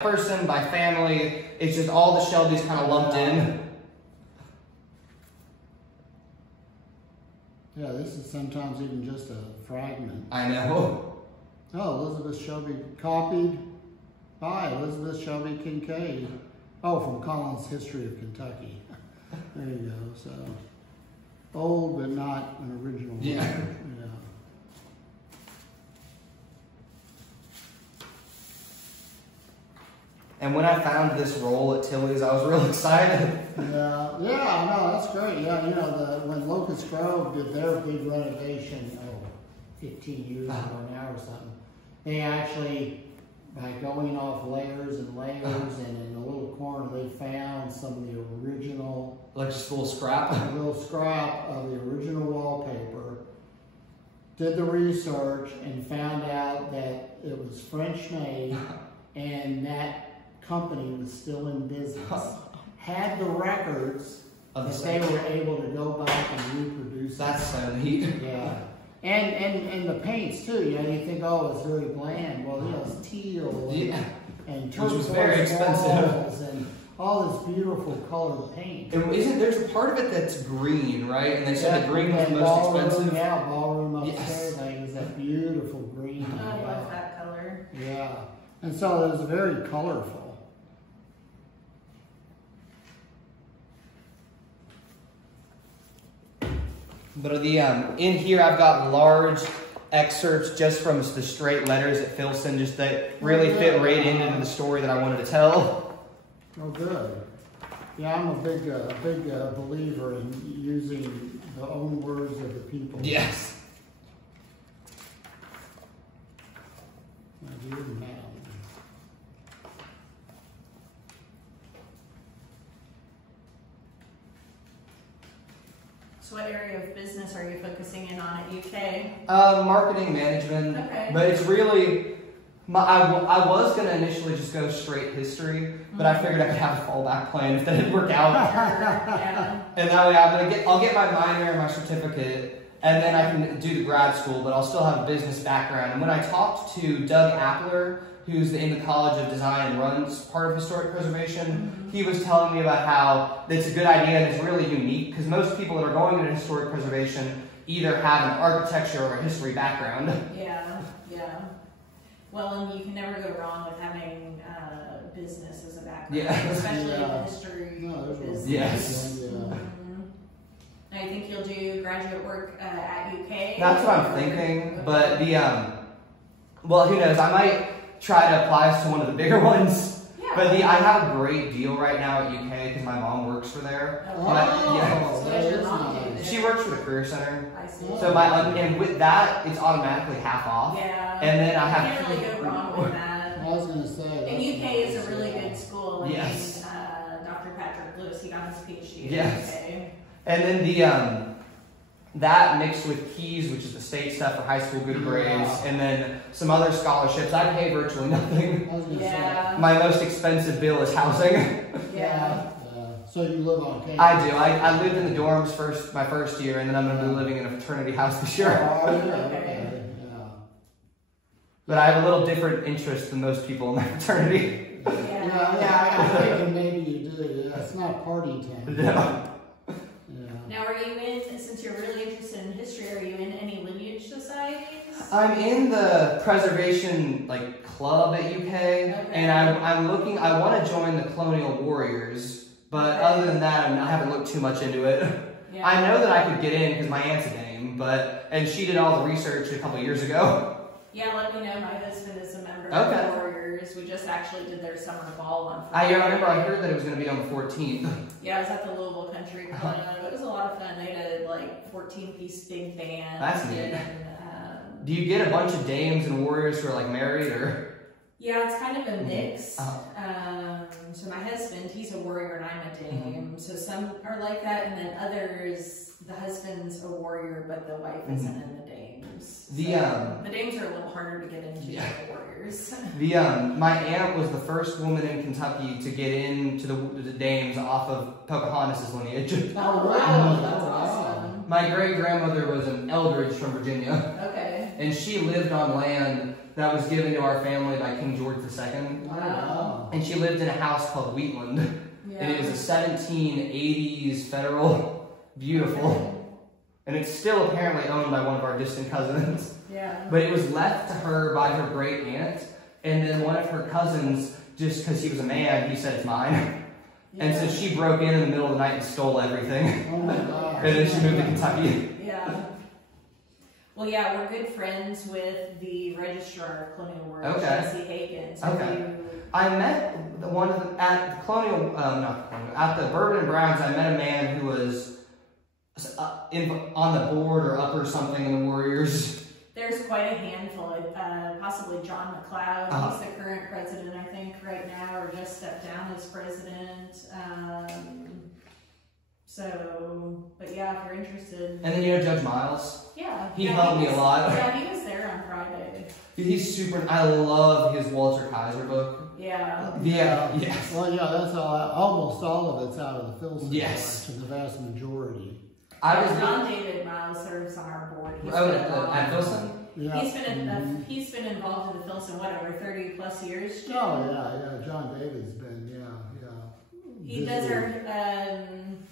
person, by family. It's just all the Shelbys kind of lumped in. Yeah, this is sometimes even just a fragment. I know. Oh, Elizabeth Shelby, copied by Elizabeth Shelby Kincaid. Oh, from Collins' History of Kentucky. There you go. So, old but not an original. Yeah. Yeah. And when I found this roll at Tilly's, I was real excited. Yeah, no, that's great. Yeah, you know, when Locust Grove did their big renovation, 15 years ago now or something, they actually, by going off layers and layers, and in a little corner, they found some of the original, Like just a little scrap. of the original wallpaper, did the research, and found out that it was French made, and that company was still in business, had the records that they were able to go back and reproduce. That's so neat. Yeah. And the paints too, you know, you think, oh, it's very bland. Well, you know, it's teal and turquoise, which was very expensive, and all this beautiful colored paint. And there's a part of it that's green, right? And they said the green was the most ballroom, expensive. Yeah, ballroom upstairs, is that beautiful green. I love that color. Yeah, and so it was very colorful. But in here I've got large excerpts just from the straight letters at Filson, just that really fit right into the story that I wanted to tell. Oh, good. Yeah, I'm a big believer in using the own words of the people. Yes. My dear man. So what area of business are you focusing in on at UK? Marketing management. Okay. But it's really, I was going to initially just go straight history, but I figured I could have a fallback plan if that didn't work out. Yeah. And that way I'll get my minor and my certificate, and then I can do the grad school, but I'll still have a business background. And when I talked to Doug Appler, who's in the College of Design and runs part of historic preservation, he was telling me about how it's a good idea and it's really unique because most people that are going into historic preservation either have an architecture or a history background. Yeah, yeah. Well, and you can never go wrong with having business as a background, especially in history. Business. Yes. Now, you think you'll do graduate work at UK? That's what I'm thinking, but well, who knows? I might try to apply to one of the bigger ones. Yeah. But I have a great deal right now at UK because my mom works for there. Okay. But, she works for the Career Center. I see. So and with that, it's automatically half off. Yeah. And then I have. You can't really go wrong with that. I was going to say. And UK is a really good school. Yes. Dr. Patrick Lewis, he got his PhD Yes. at UK. And then that mixed with Keys, which is the state stuff for high school good grades, and then some other scholarships. I pay virtually nothing. Yeah. My most expensive bill is housing. Yeah. So you live on campus? I do. I lived in the dorms my first year, and then I'm going to be living in a fraternity house this year. Oh, okay. Yeah. But I have a little different interest than most people in that fraternity. Yeah, I'm thinking maybe you do. Yeah, it's not party time. Yeah. Now, are you since you're really interested in history, are you in any lineage societies? I'm in the preservation club at UK, and I want to join the Colonial Warriors, but other than that, I haven't looked too much into it. Yeah. I know that I could get in because my aunt's a dame, and she did all the research a couple years ago. Yeah, let me know. My husband is a member of the Warriors. We just actually did their summer ball on Friday. I remember I heard that it was going to be on the 14th. Yeah, I was at the Louisville Country Club. It was a lot of fun. They did 14-piece big band. That's neat. Do you get a bunch of dames and warriors who are married or? Yeah, it's kind of a mix. So my husband, he's a warrior and I'm a dame. So some are like that, and then others, the husband's a warrior, but the wife isn't in the dames. The dames are a little harder to get into than the warriors. My aunt was the first woman in Kentucky to get into the dames off of Pocahontas' lineage. Oh wow, that's awesome. My great grandmother was an Eldridge from Virginia. Okay. And she lived on land that was given to our family by King George II. Wow. And she lived in a house called Wheatland. Yeah. And it was a 1780s federal, beautiful. And it's still apparently owned by one of our distant cousins. Yeah. But it was left to her by her great aunt. And then one of her cousins, just because he was a man, he said, it's mine. Yeah. And so she broke in the middle of the night and stole everything. Oh my God. And then she moved to Kentucky. Yeah. Well, yeah, we're good friends with the registrar of Colonial Works, Okay. Jesse Hagen. So Okay. I met the one at the Colonial, not the Colonial, at the Bourbon and Browns. I met a man who was on the board or up or something in the Warriors. There's quite a handful. Possibly John McLeod. He's the current president, I think, right now, or just stepped down as president. But yeah, if you're interested. And then you know Judge Miles. Yeah. He helped me a lot. Yeah, he was there on Friday. He's super. I love his Walter Kaiser book. Yeah. Yeah. Yes. Well, yeah, that's almost all of it's out of the Filson Yes. collection, the vast majority. John David Miles serves on our board. He's been involved. At Filson? Yeah. He's been involved in the Filson, whatever, 30 plus years. Jim? Oh, yeah. John David's been, yeah.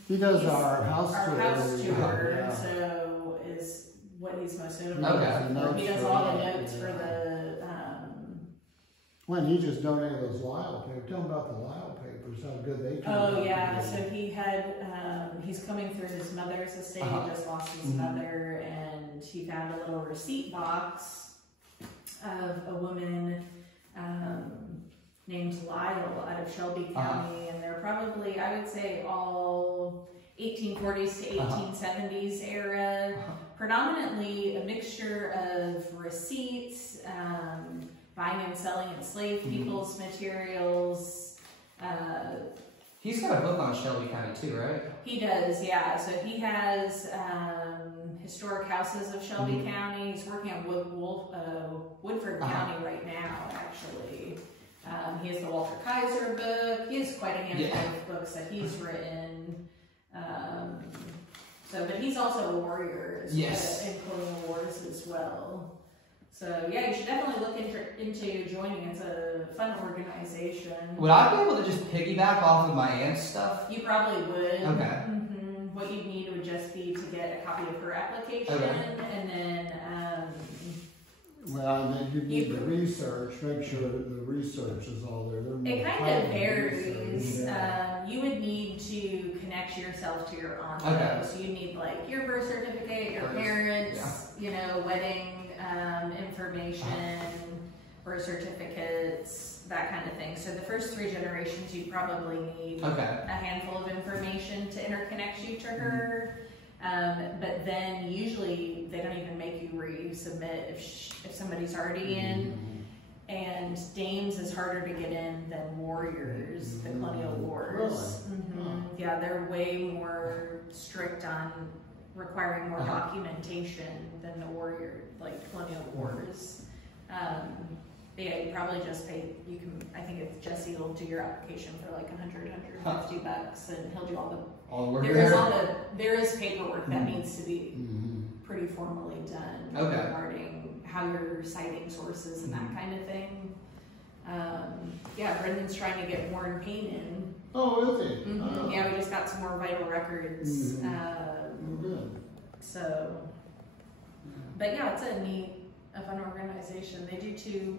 He does our house tour. house tour, Yeah. so is what he's most notable Okay. for. He does all the notes for the. When he just donated those Lyle papers. Tell him about the Lyle papers, how good they turned out. Oh yeah, so he had. He's coming through his mother's estate. He just lost his mother, and he found a little receipt box of a woman named Lyle out of Shelby County, and they're probably, I would say, all 1840s to 1870s era, predominantly a mixture of receipts, buying and selling enslaved people's materials. He's got a book on Shelby County too, right? He does, yeah. So he has historic houses of Shelby County. He's working on Woodford County right now, actually. He has the Walter Kaiser book. He has quite a handful of books that he's written. But he's also a warrior in colonial wars as well. So yeah, you should definitely look into joining. It's a fun organization. Would I be able to just piggyback off of my aunt's stuff? You probably would. Okay. What you'd need would just be to get a copy of her application, and then. Well, and then you need the research. Make sure that the research is all there. It kind of varies. You would need to connect yourself to your aunt. Okay. So you need like your birth certificate, your parents, wedding information, birth certificates, that kind of thing. So the first 3 generations, you'd probably need a handful of information to interconnect you to her. But then usually they don't even make you resubmit if somebody's already in. And dames is harder to get in than warriors, the colonial wars. Really? Yeah, they're way more strict on requiring more documentation than the colonial wars. But yeah, you probably just pay, I think if Jesse will do your application for like $150 bucks, and he'll do all the there is paperwork that needs to be pretty formally done regarding how you're citing sources and that kind of thing. Yeah, Brendan's trying to get Warren Payne in. Oh, is he? Yeah, we just got some more vital records. Good. So, but yeah, it's a fun organization. They do two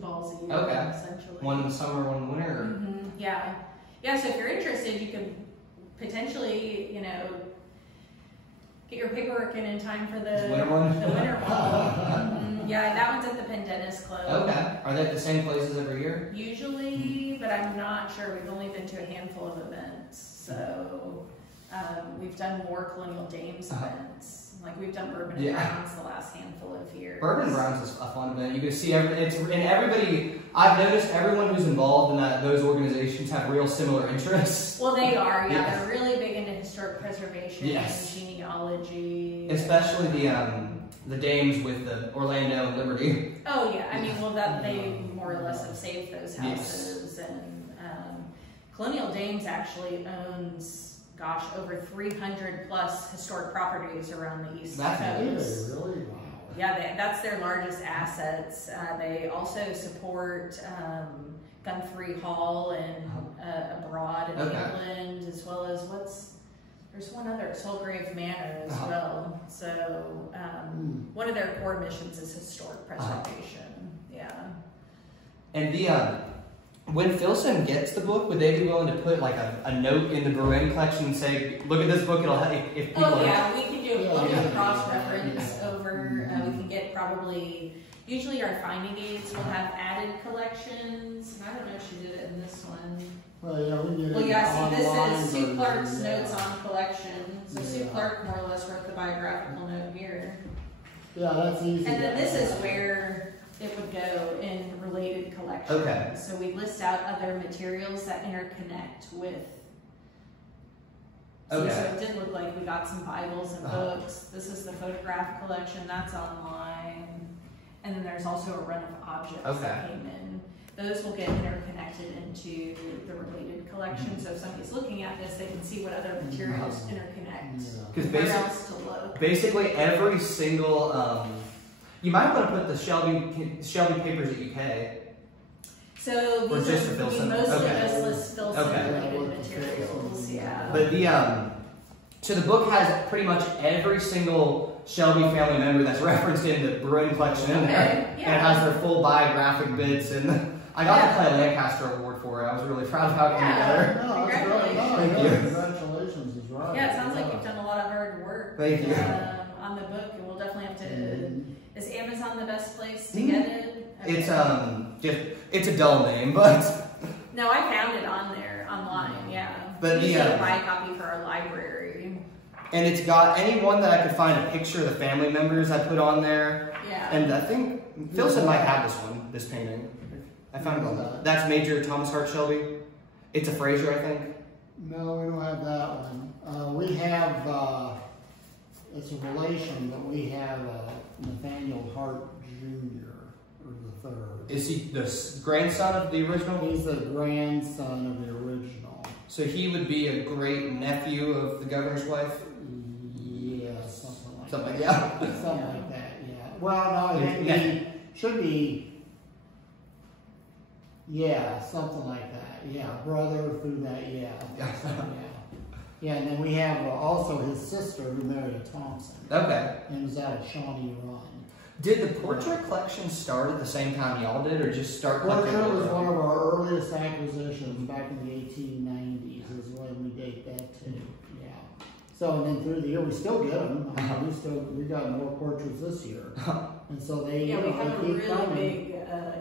balls a year, essentially. One in the summer, one in the winter. Yeah. So if you're interested, you could potentially, get your paperwork in time for the winter one. Yeah, that one's at the Pendennis Club. Okay. Are they at the same places every year? Usually, but I'm not sure. We've only been to a handful of events. So we've done more Colonial Dames events. Like we've done Bourbon and Browns the last handful of years. Bourbon and Browns is a fun event. You can see everybody. I've noticed everyone who's involved in those organizations have real similar interests. Well, they are. Yeah, they're really big into historic preservation and genealogy. Especially the dames with the Orlando and Liberty. Oh yeah, I mean, they more or less have saved those houses, and Colonial Dames actually owns. Over 300 plus historic properties around the East Coast. Really? Wow. Yeah, that's their largest assets. They also support Gun-Free Hall and abroad in England, as well as there's one other, Soulgrave Manor as well. So one of their core missions is historic preservation. Yeah. And when Filson gets the book, would they be willing to put like a note in the Bruin collection and say, look at this book, it'll help if people... Oh yeah, we can do a cross-reference over, we can get probably, usually our finding aids will have added collections, and I don't know if she did it in this one. Well, yeah, we get see, this is Sue Clark's notes on collections. So Sue Clark more or less wrote the biographical note here. Yeah, that's easy. And then this is where it would go in related collections. Okay. So we list out other materials that interconnect with. So it did look like we got some Bibles and books. This is the photograph collection, that's online. And then there's also a run of objects that came in. Those will get interconnected into the related collection. So if somebody's looking at this, they can see what other materials interconnect. Because basically every single, you might want to put the Shelby papers at UK. So these just are Filson? mostly just list Filson related materials. Yeah. But so the book has pretty much every single Shelby family member that's referenced in the Bruin collection in there. And it has their full biographic bits, and I got the Clay Lancaster Award for it. I was really proud of how it came together. No, that's really nice. Congratulations is right. Yeah, it sounds like you've done a lot of hard work. Thank you. On the book, and we'll definitely have to. Is Amazon the best place to get it? Okay. It's a dull name, but no, I found it on there online. Yeah, but we should buy a copy for our library. And it's got anyone that I could find a picture of the family members I put on there. Yeah. And I think Filson might have this painting. I found it on that. That's Major Thomas Hart Shelby. It's a Fraser, I think. No, we don't have that one. We have, it's a relation, but we have Nathaniel Hart Jr. or the third. Is he the grandson of the original? He's the grandson of the original. So he would be a great nephew of the governor's wife? Yeah, something like that. Something like that, yeah. Well, no, he should be, yeah, something like that. Yeah, brother through that, yeah. Yeah, and then we have also his sister who married a Thompson. Okay. And was out of Shawnee Run. Did the portrait collection start at the same time y'all did, or just start? Portrait was one of our earliest acquisitions back in the 1890s is when we date that to. Yeah. So and then through the year we still get them. We got more portraits this year, and so they we have a really coming. big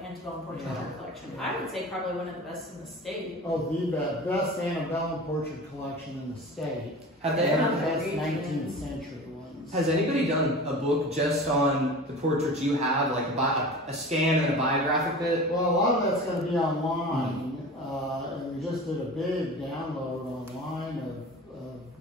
antebellum portrait collection. I would say probably one of the best in the state. Oh, the best antebellum portrait collection in the state. Have they ever the best 19th century ones? Has anybody done a book just on the portraits you have, like a scan and a biographic bit? Well, a lot of that's going to be online, and we just did a big download online of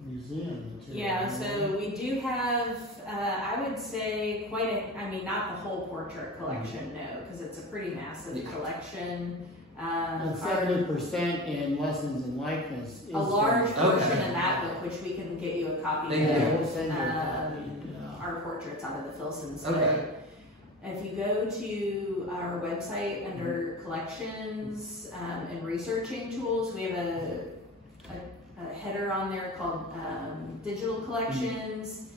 museum material. Yeah, so we do have, I would say, not the whole portrait collection, no, because it's a pretty massive collection. And 70% in lessons in likeness. A large portion of that book, which we can get you a copy of, our portraits out of the Filsons. Okay. If you go to our website under collections and researching tools, we have a header on there called digital collections.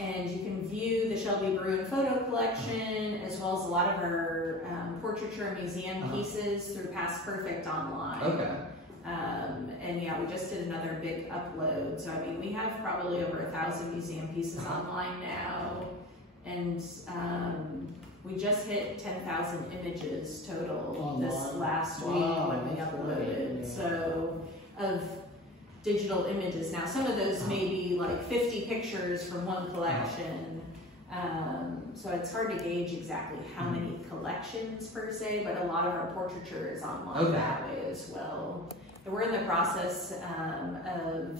And you can view the Shelby Bruin photo collection as well as a lot of our portraiture and museum pieces through Past Perfect online. Okay. And yeah, we just did another big upload. So I mean, we have probably over 1,000 museum pieces online now. And we just hit 10,000 images total this last week when we uploaded. Yeah. So of digital images. Now, some of those may be like 50 pictures from one collection. So it's hard to gauge exactly how many collections per se, but a lot of our portraiture is online that way as well. And we're in the process of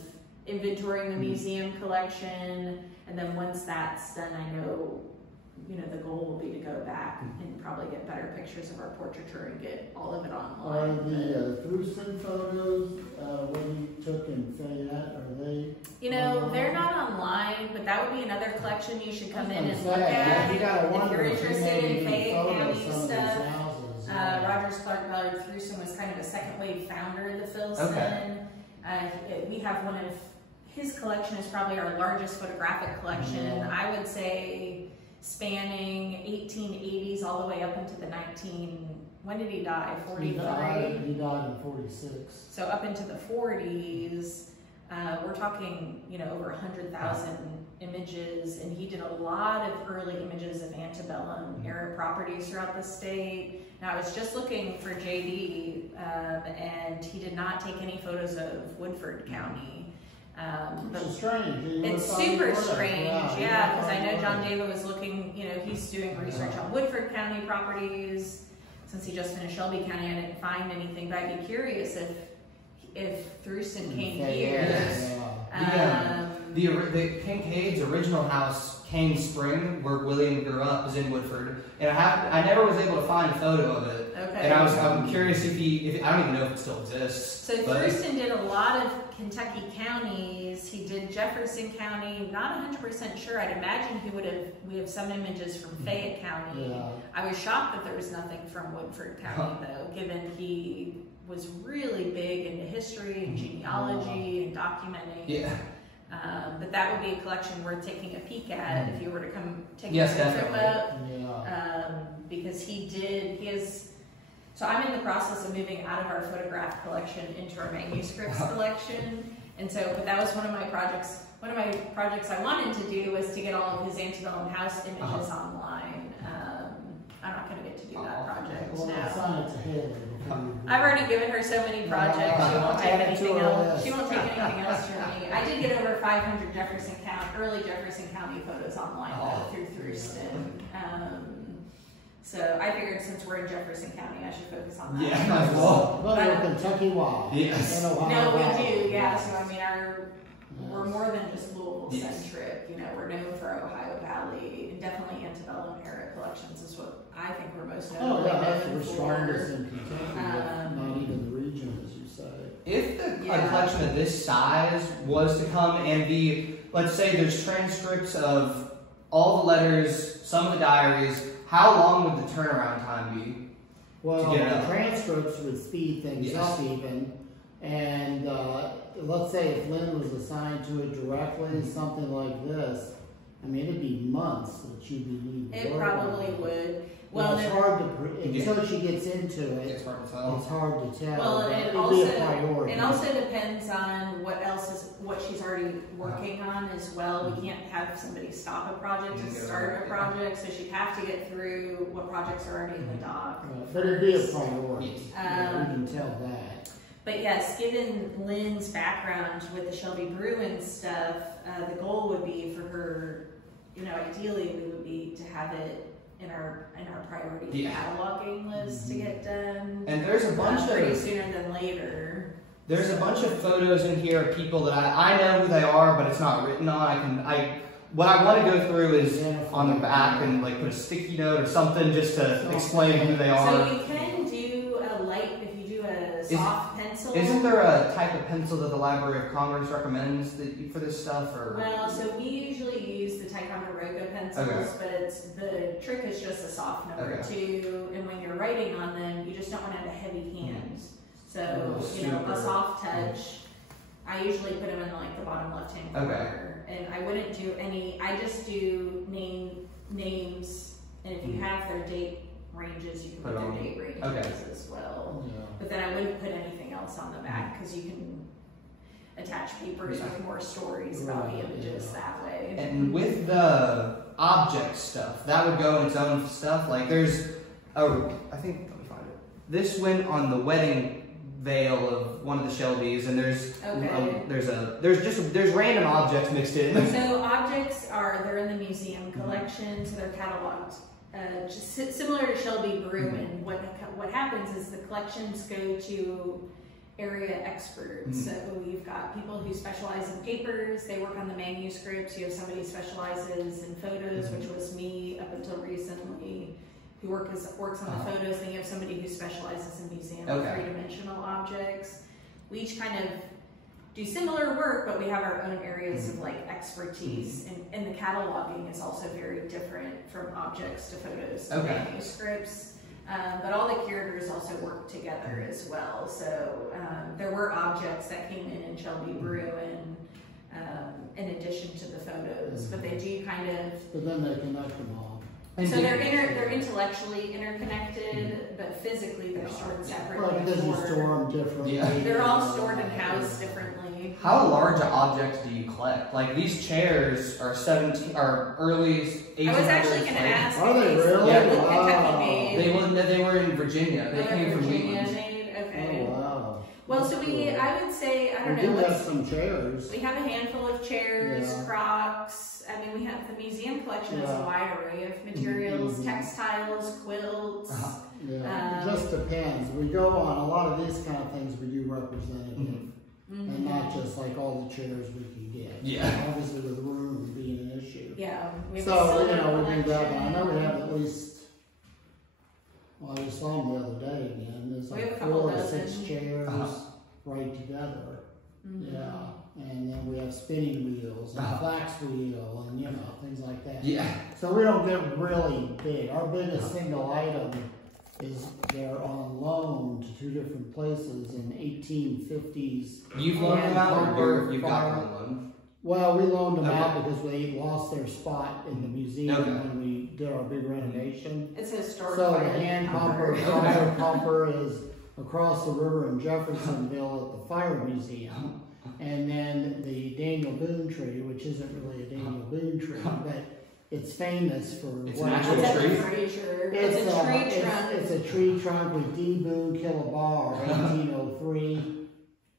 inventorying the museum collection, and then once that's done, I know, the goal will be to go back and probably get better pictures of our portraiture and get all of it online. Are the Filson photos, what you took in Fayette, are they? They're not online, but that would be another collection you should come in I was and gonna look say, at. you gotta If wonder you're if he interested made in any Fayette photos County of some of these stuff, houses, yeah. Rogers Clark Ballard Thruson was kind of a second wave founder of the Filson. Okay. We have one of his collection is probably our largest photographic collection. Yeah. I would say spanning 1880s all the way up into the when did he die? 43? He died in 46. So up into the 40s, we're talking, over 100,000 images, and he did a lot of early images of antebellum era properties throughout the state. Now I was just looking for JD, and he did not take any photos of Woodford County. Which is strange. It's super strange, yeah, because I know John David was looking, he's doing research on Woodford County properties. Since he just finished Shelby County, I didn't find anything, but I'd be curious if Thruson came here. The Kincaid's original house, Cane Spring, where William grew up, is in Woodford, and I never was able to find a photo of it. Okay. And I'm curious if I don't even know if it still exists. So Thruson did a lot of Kentucky counties. He did Jefferson County. Not 100% sure. I'd imagine we have some images from Fayette County. Yeah. I was shocked that there was nothing from Woodford County though, given he was really big into history and genealogy and documenting. Yeah. But that would be a collection worth taking a peek at if you were to come take a trip definitely. up. Yeah. Because so I'm in the process of moving out of our photograph collection into our manuscripts collection. And so, but that was one of my projects. One of my projects I wanted to do was to get all of his antebellum house images online. I'm not going to get to do that project Well, now. assign it to Haley before you do I've it. already given her so many projects. She won't take Add it to anything her else. list. She won't take anything else from me. I did get over 500 early Jefferson County photos online through Thruson. So I figured since we're in Jefferson County, I should focus on that. Yeah, might as well. But we're Kentucky wide. Yes. And Ohio No, we Valley. do, yeah. So I mean, we're more than just Louisville centric. We're known for our Ohio Valley, and definitely antebellum era collections is what I think we're most known Oh, yeah, that's known the for. strongest in Kentucky, but not even the region, as you say. If a collection of this size was to come and be, let's say there's transcripts of all the letters, some of the diaries, how long would the turnaround time be? Well, to get it the up? transcripts would speed things up even. And let's say if Lynn was assigned to it directly, something like this, I mean, it'd be months that you'd be needing to It work probably on. would. Well, Well, it's then, hard to, until she gets into it, It's hard to tell. it's hard to tell. well, but and it'd it be a priority. also depends on what she's already working on as well. We can't have somebody stop a project and start a project, so she'd have to get through what projects are already in the dock. But it'd be a priority. Um, we can tell that. But yes, given Lynn's background with the Shelby Bruin stuff, the goal would be for her, ideally we would be to have it in our priority cataloging list to get done. And there's a bunch pretty of sooner than later. There's a bunch of photos in here of people that I know who they are, but it's not written on. What I want to go through is on the back and like put a sticky note or something just to explain who they are. So you can do a light if you do a soft pencil. Isn't there a type of pencil that the Library of Congress recommends for this stuff? Or Well, so we usually use the Ticonderoga pencils, but the trick is just a soft number 2, and when you're writing on them, you just don't want to have a heavy hand. So, a soft touch. I usually put them in like the bottom left-hand corner, and I wouldn't do any. I just do names, and if you have their date ranges, you can put their date ranges as well. Yeah. But then I wouldn't put anything else on the back because you can attach papers with more stories about the images that way. And with the object stuff, that would go in its own stuff. Like there's, let me find it. This went on the wedding veil of one of the Shelbys, and there's random objects mixed in. So objects they're in the museum collection, so they're cataloged. Just similar to Shelby Bruin, what happens is the collections go to area experts. So we've got people who specialize in papers, they work on the manuscripts. You have somebody who specializes in photos, which was me up until recently, who works on the photos. Then you have somebody who specializes in museum three-dimensional objects. We each kind of do similar work, but we have our own areas of like expertise. And the cataloging is also very different from objects to photos to manuscripts. But all the curators also work together as well. So there were objects that came in Shelby Brew in addition to the photos, but they do kind of. But then they connect them all. So they're intellectually interconnected, but physically they're stored separately. Well, because you store them differently. Yeah. They're all stored and housed differently. How large objects do you collect? Like these chairs are early 1800s. I was actually going to ask. Are they really? Yeah, Wow. They were in Virginia. They came from Virginia Wheaton. made. Okay. Oh, wow. Well, so I would say, I don't We know. do have some chairs. We have a handful of chairs, Yeah. crocks. I mean, we have the museum collection has a wide array of materials, textiles, quilts. Yeah, it just depends. We go on a lot of these kind of things. We do representative, and not just like all the chairs we can get. Yeah. Obviously, with room being an issue. Yeah. We have So a we do collection. that. But I know we have at least. Well, I just saw them the other day again. There's We have like a couple 4 to dozen. 6 chairs right together. Yeah, and then we have spinning wheels and flax wheel and things like that. Yeah. So we don't get really big. Our biggest single item is they're on loan to 2 different places in 1850s. You've loaned them out, or you've got one loan? Well, we loaned them out because they lost their spot in the museum when we did our big renovation. It's a historic. So the hand pumper, fire pumper is across the river in Jeffersonville at the Fire Museum. And then the Daniel Boone tree, which isn't really a Daniel Boone tree, but it's famous for It's what an it actual is. tree? It's a tree trunk. It's a tree trunk with D. Boone Killabar, 1803.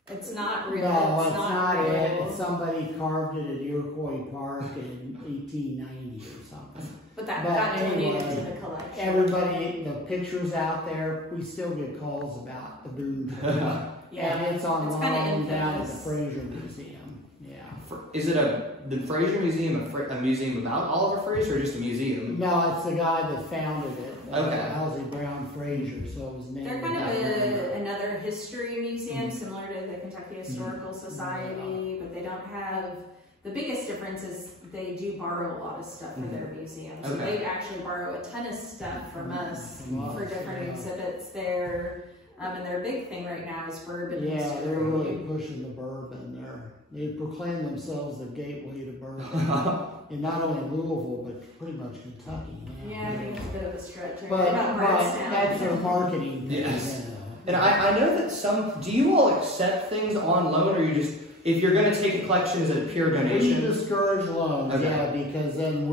It's not real. No, it's not real. it. Somebody carved it at Iroquois Park in 1890 or something. But that But got donated anyway, to the collection. Everybody, the pictures out there, we still get calls about the Boone tree. Yeah, And it's on it's kinda loan down at the infamous. Fraser Museum. Yeah. Is it the Fraser Museum a museum about Oliver Fraser, or just a museum? No, it's the guy that founded it. Okay. Halsey Brown Fraser, so it was named. They're kind of after him. another history museum, similar to the Kentucky Historical Society, but they don't have. The biggest difference is they do borrow a lot of stuff for their museum. So they actually borrow a ton of stuff from us for different exhibits there. And their big thing right now is bourbon. Yeah, they're really pushing the bourbon. They proclaim themselves the gateway to bourbon. In not only Louisville, but pretty much Kentucky. Yeah, I think it's a bit of a stretch. But that's their marketing. Yes. And I know that do you all accept things on loan, or you just, if you're going to take a collection, is it a pure We donation? discourage loans, because then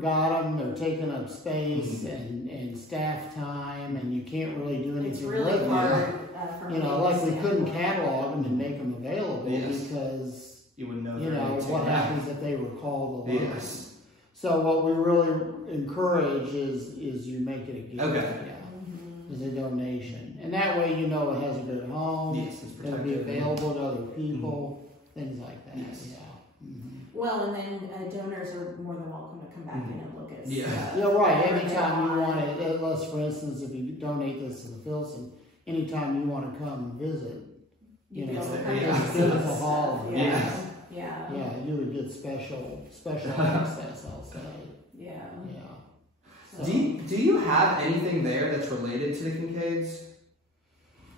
got them, they're taking up space and staff time, and you can't really do anything It's really with them. hard for me. Like we couldn't catalog them and make them available because, you wouldn't know. what happens if they recall the loan. Yes. So what we really encourage is you make it a gift. Okay. As a donation. And that way it has a good home. Yes, it's It'll be protected. available to other people, things like that. Yes. Yeah. Well, and then donors are more than welcome to come back in and look at stuff. Yeah, right. Anytime you want it, unless, for instance, if you donate this to the Filson, anytime you want to come and visit, You know, it's beautiful hall. Yeah. Yeah, you would get special access, I'll say. Yeah. Yeah. So, Do you have anything there that's related to the Kincaids?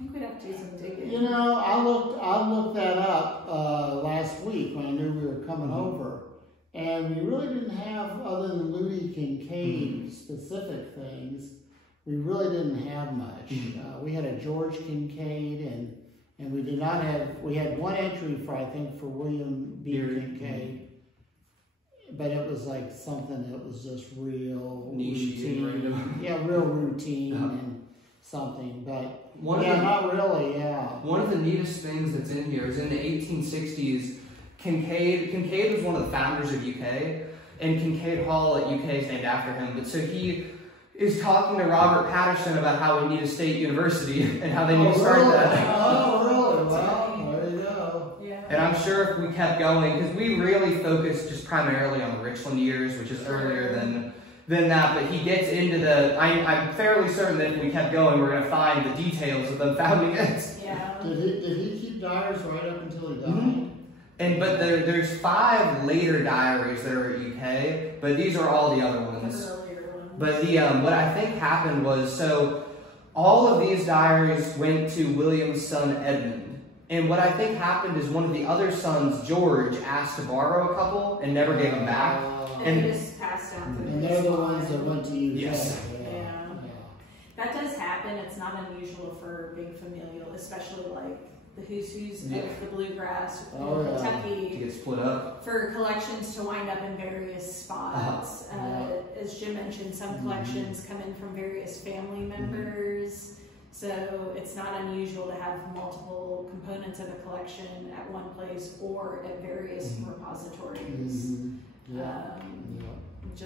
I think we'd have to do some digging. I looked that up last week when I knew we were coming over, and we really didn't have, other than Louis Kincaid specific things, we really didn't have much. We had a George Kincaid, and we did not have. We had one entry for William B. Kincaid. But it was like something that was just real niche, routine. Yeah, real routine and something. But not really. Yeah. One of the neatest things that's in here is in the 1860s, Kincaid was one of the founders of UK, and Kincaid Hall at UK is named after him. But so he is talking to Robert Patterson about how we need a state university and how they need to start that. Oh, really? Well, there you go. Yeah. And I'm sure if we kept going, because we really focused just primarily on the Richland years, which is earlier than that, but he gets into I'm fairly certain that if we kept going, we're going to find the details of them founding it. Yeah. Did he keep keep diaries right up until he died. But there's 5 later diaries that are at UK, but these are all the other ones. But what I think happened was, so all of these diaries went to William's son Edmund. And what I think happened is one of the other sons, George, asked to borrow a couple and never gave them back. And they just passed down through And they're the ones that went to UK. Yes. Yeah. That does happen. It's not unusual for big familial, especially like the who's of the bluegrass in Kentucky. To get split up. For collections to wind up in various spots. As Jim mentioned, some collections come in from various family members. So it's not unusual to have multiple components of a collection at one place or at various repositories.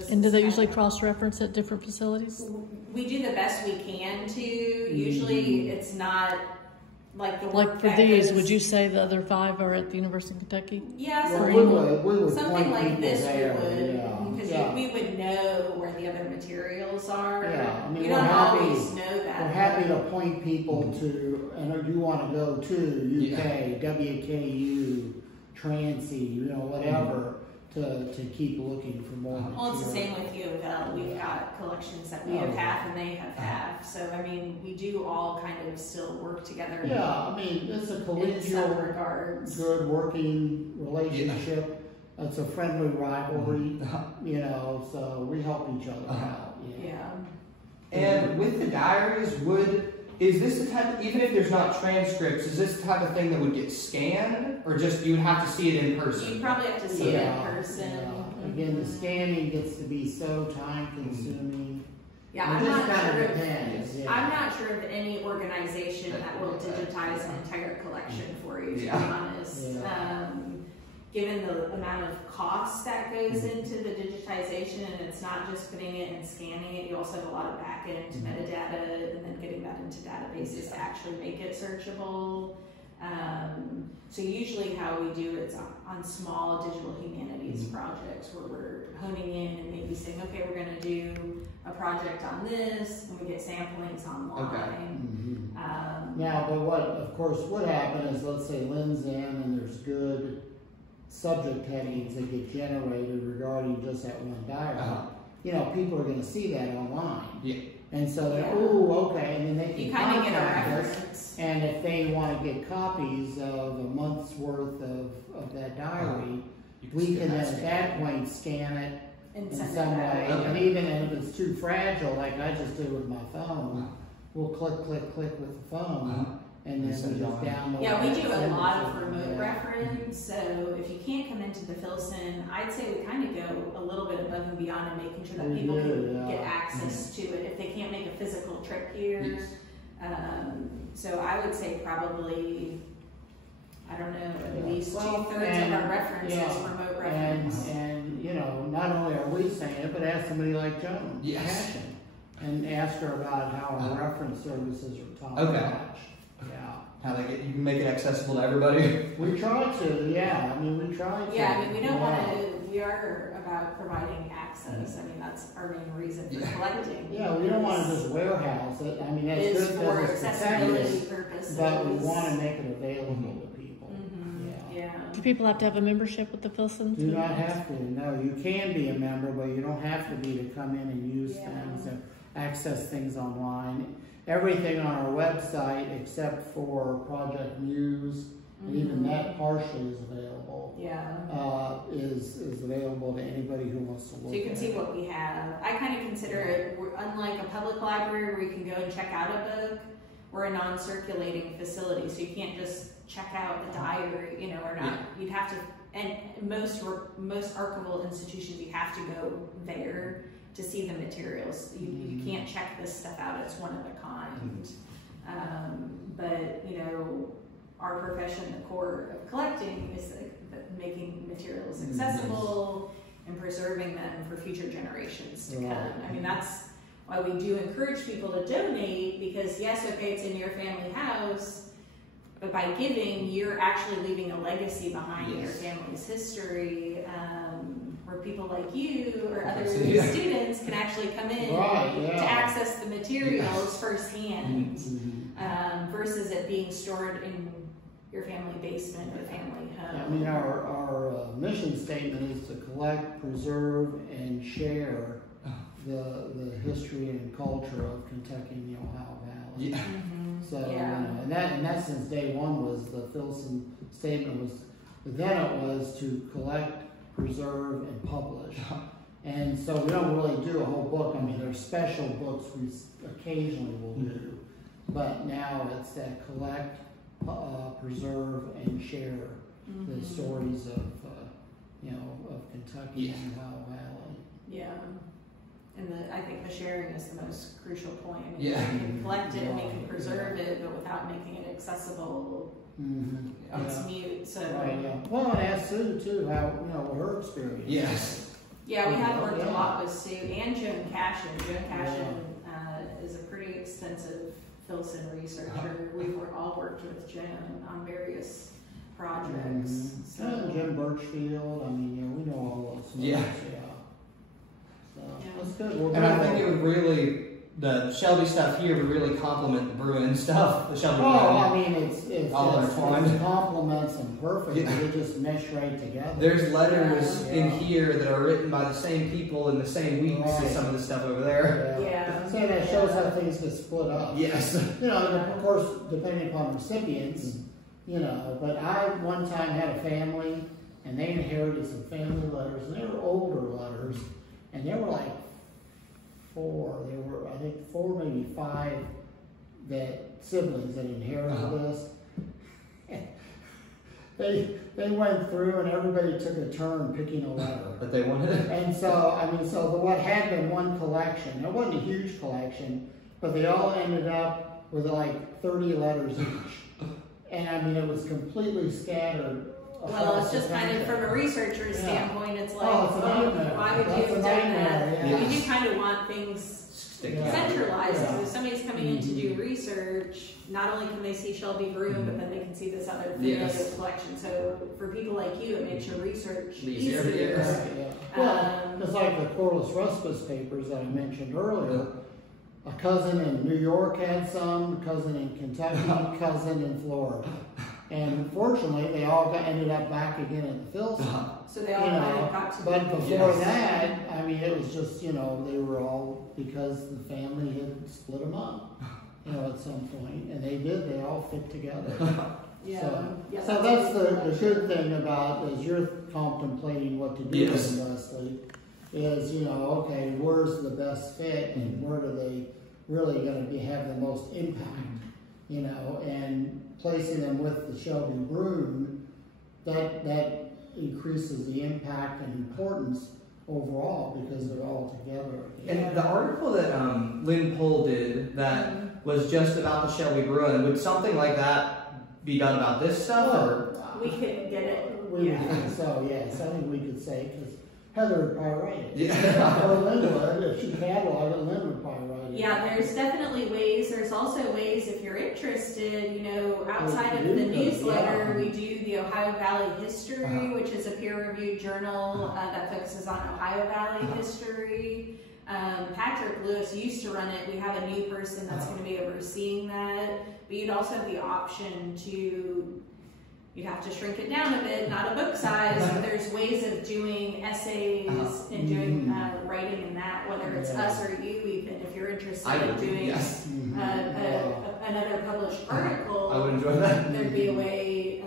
And do they usually cross-reference at different facilities? We do the best we can to. Usually it's not like the work like for these, would you say the other 5 are at the University of Kentucky? Yeah, something like this because we would know where the other materials are. Yeah, I mean, you don't always know that. We're happy to point people to, and you want to go to UK, WKU, Transy, whatever. To keep looking for more material. Well, it's the same with U of L. We've got collections that we have half and they have half. So, I mean, we do all kind of still work together. Yeah, I mean, it's a collegial, good working relationship. It's a friendly rivalry, so we help each other out. Yeah. And with the diaries, is this the type of, even if there's not transcripts, is this the type of thing that would get scanned? Or just you would have to see it in person? You probably have to see it in person. Yeah. Again, the scanning gets to be so time consuming. Yeah, I'm not sure of any organization that will digitize an entire collection for you, to be honest. Given the amount of cost that goes into the digitization, and it's not just putting it and scanning it, you also have a lot of back-end metadata and then getting that into databases to actually make it searchable. So usually how we do it's on small digital humanities projects where we're honing in and maybe saying, okay, we're going to do a project on this, and we get samplings online. Now, but what happens is, let's say Lynn's in and there's good subject headings that get generated regarding just that one diary. People are going to see that online. And so they're, okay, and then they can contact us. And if they want to get copies of a month's worth of that diary, we can then at that point scan it in some way. And even if it's too fragile, like I just did with my phone, we'll click with the phone. And then we just download. Yeah, we do a lot of remote reference. So if you can't come into the Filson, I'd say we kind of go a little bit above and beyond in making sure that people can get access to it if they can't make a physical trip here. So I would say probably, I don't know, at least 2/3 of our reference is remote reference. And not only are we saying it, but ask somebody like Joan Passion and ask her about how our reference services are top notch. How you can make it accessible to everybody. We try to, I mean, we try to. Yeah, I mean, we don't want to, we are about providing access. I mean, that's our main reason for collecting. Yeah, we don't want to just warehouse it. I mean, that's good for accessibility purposes. But we want to make it available to people. Do people have to have a membership with the Filson? Do not have to, no. You can be a member, but you don't have to be to come in and use things and access things online. Everything on our website, except for Project Muse, and even that partially is available. Is available to anybody who wants to look. So you can see what we have. I kind of consider it, unlike a public library where you can go and check out a book, we're a non-circulating facility, so you can't just check out the diary. Or not. You'd have to, and most archival institutions, you have to go there to see the materials. You can't check this stuff out, it's one of a kind. But our profession, the core of collecting, is making materials accessible and preserving them for future generations to come. I mean, that's why we do encourage people to donate, because yes, okay, it's in your family house, but by giving, you're actually leaving a legacy behind in your family's history. Where people like you or other students can actually come in to access the materials firsthand, versus it being stored in your family basement or family home. I mean, our mission statement is to collect, preserve, and share the history and culture of Kentucky and the Ohio Valley. Yeah. So, Yeah. you know, and that since day one was the Filson statement was, then it was to collect, preserve, and publish. And so we don't really do a whole book. I mean, there's special books we occasionally will do, but now it's that collect, preserve, and share the stories of, you know, of Kentucky and Ohio Valley. Yeah. And I think the sharing is the most crucial point. I mean, Yeah. we can collect it and we can preserve it, but without making it accessible, it's mute. So Right, yeah. Well, and ask Sue too, how, you know, her experience. Yes. yeah, we have worked a lot with Sue and Joan Cashin. Joan Cashin is a pretty extensive Filson researcher. We've all worked with Joan on various projects. So And Jim Birchfield, I mean, you know, we know all those. Yeah. So, that's good. We'll And I think it would really, the Shelby stuff here would really complement the Bruin stuff. The Shelby Oh, Bruin. I mean, it's all intertwined. it complements them perfectly. Yeah. They just mesh right together. There's letters Yeah. in here that are written by the same people in the same weeks Right. as some of the stuff over there. Yeah. So that shows how things get split up. Yes. You know, and of course, depending upon recipients, you know, but I one time had a family and they inherited some family letters, and they were older letters, and there were like I think four, maybe five siblings that inherited this. They went through and everybody took a turn picking a letter. But they wanted it. And so, I mean, what had been one collection, it wasn't a huge collection, but they all ended up with like 30 letters each. And I mean, it was completely scattered. well, it's just across the kind of country. from a researcher's standpoint, it's like, Oh, it's a nightmare. why would That's you have a done nightmare, that? yeah. We do kind of want things Stick Yeah. centralized. Yeah. So if somebody's coming in to do research, not only can they see Shelby Broom, but then they can see this other Yes. collection. So for people like you, it makes your research Easier, easier. yes. Yeah. Well, it's like the Corliss Ruspus papers that I mentioned earlier. A cousin in New York had some, a cousin in Kentucky, a cousin in Florida. And fortunately, they all ended up back again at the Filson. So they all You kind know, of got to but be- before Yes. that, I mean, it was just, you know, they were all, because the family had split them up, you know, at some point, and they all fit together. Yeah. So, Yeah, so that's the good thing about, as you're contemplating what to do Yes. with Leslie, is, you know, okay, where's the best fit and where do they really going to have the most impact, you know, and placing them with the Shelby Broom, that increases the impact and importance overall because they're all together. And the article that Lynn Pohl did that was just about the Shelby Bruin, would something like that be done about this stuff? Or? We couldn't get it. We would think so, yes. I think we could say, because Heather would probably write it. Yeah. Or Lynn would, if she cataloged it, Lynn would probably write it. Yeah, there's definitely ways. There's also ways, if you're interested, you know, outside of the newsletter, we do the Ohio Valley History, which is a peer-reviewed journal that focuses on Ohio Valley history. Patrick Lewis used to run it. We have a new person that's going to be overseeing that. But you'd also have the option to, you'd have to shrink it down a bit, not a book size, but there's ways of doing essays and doing writing in that, whether it's us or you, even if you're interested in doing another published article. I would enjoy that. There'd be a way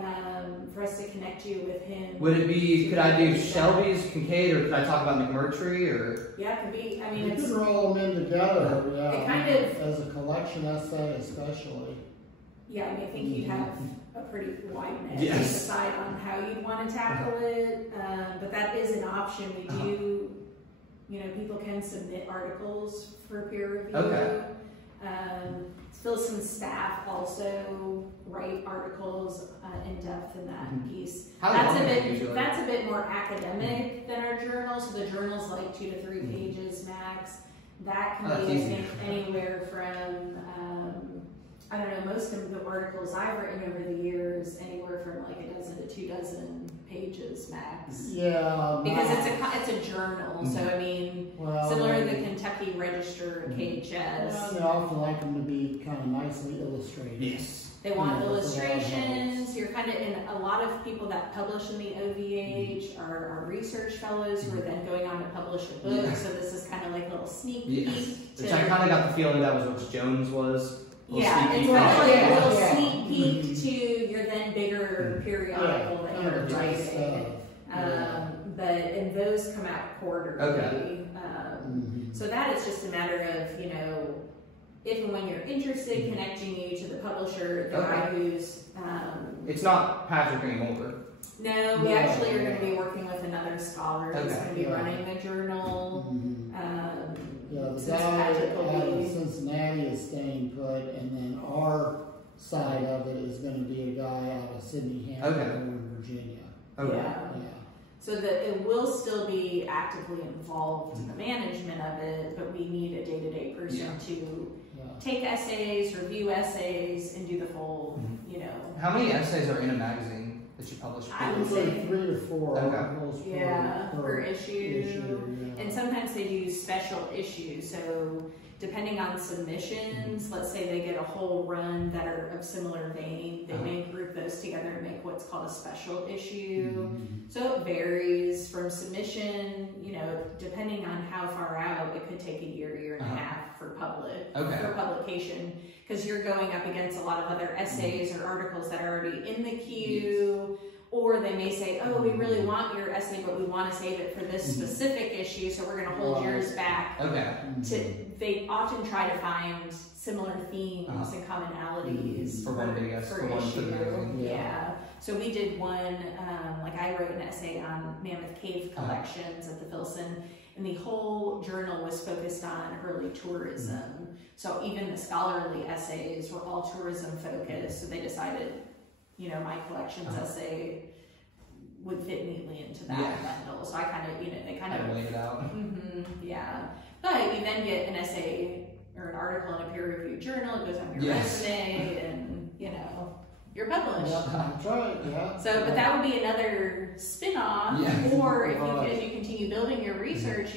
for us to connect you with him. Would it be, could I do Shelby's, Kincaid, or could I talk about McMurtry, or? Yeah, it could be. I mean, You it's could roll them in together, yeah. It kind of- as a collection essay, especially. yeah. I mean, I think you'd have a pretty wide net Yes. to decide on how you'd want to tackle it. But that is an option. We do. You know, people can submit articles for peer review. Okay. Filson's staff also write articles in depth in that piece. How That's long a is it bit. usually? That's a bit more academic than our journal. So the journal's like 2 to 3 pages max. That can That's be, I easy. think, anywhere from I don't know. Most of the articles I've written over the years, anywhere from like a dozen to 2 dozen pages max. Yeah. Because it's a journal, so I mean, well, similar to the Kentucky Register, KHS. Yeah, they often like them to be kind of nicely illustrated. Yes. They want Yeah, that's what I illustrations. You're kind of in a lot of people that publish in the OVH are research fellows who are then going on to publish a book. Yeah. So this is kind of like a little sneak Yes. peek. Which I kind of got the feeling that was what Jones was. Yeah, it's peek. kind of like a little Yeah. sneak peek to your then bigger periodical that you're Underneath writing. stuff. But and those come out quarterly. Okay. So that is just a matter of, you know, if and when you're interested, connecting you to the publisher, the guy who's. It's not Patrick anymore. No, we actually are going to be working with another scholar who's Okay. going to be running the journal. Yeah, the Since guy Patrick will out of be- Cincinnati is staying put, and then our side of it is going to be a guy out of Sydney, Hampshire, in Virginia. Okay. Yeah. So that it will still be actively involved in the management of it, but we need a day-to-day person to take essays, review essays, and do the full, you know. How many essays are in a magazine that you publish? I would Usually say 3 to 4 Okay. articles per issue. Yeah. And sometimes they do special issues. So depending on submissions, let's say they get a whole run that are of similar vein, they may group those together and make what's called a special issue. So it varies from submission, you know, depending on how far out, it could take a year and a half for publication, because you're going up against a lot of other essays or articles that are already in the queue. Or they may say, oh, we really want your essay, but we want to save it for this specific issue, so we're going to hold yours back. They often try to find similar themes and commonalities for one big issue. Yeah. So we did one, like I wrote an essay on Mammoth Cave collections at the Filson, and the whole journal was focused on early tourism. So even the scholarly essays were all tourism focused, so they decided, you know, my collections essay would fit neatly into that bundle. So I kind of, you know, they kind of laid it out. Yeah. But you then get an essay or an article in a peer-reviewed journal, it goes on your resume, and, you know, you're published. That's right, So, but that would be another spin-off, or if you, as you continue building your research,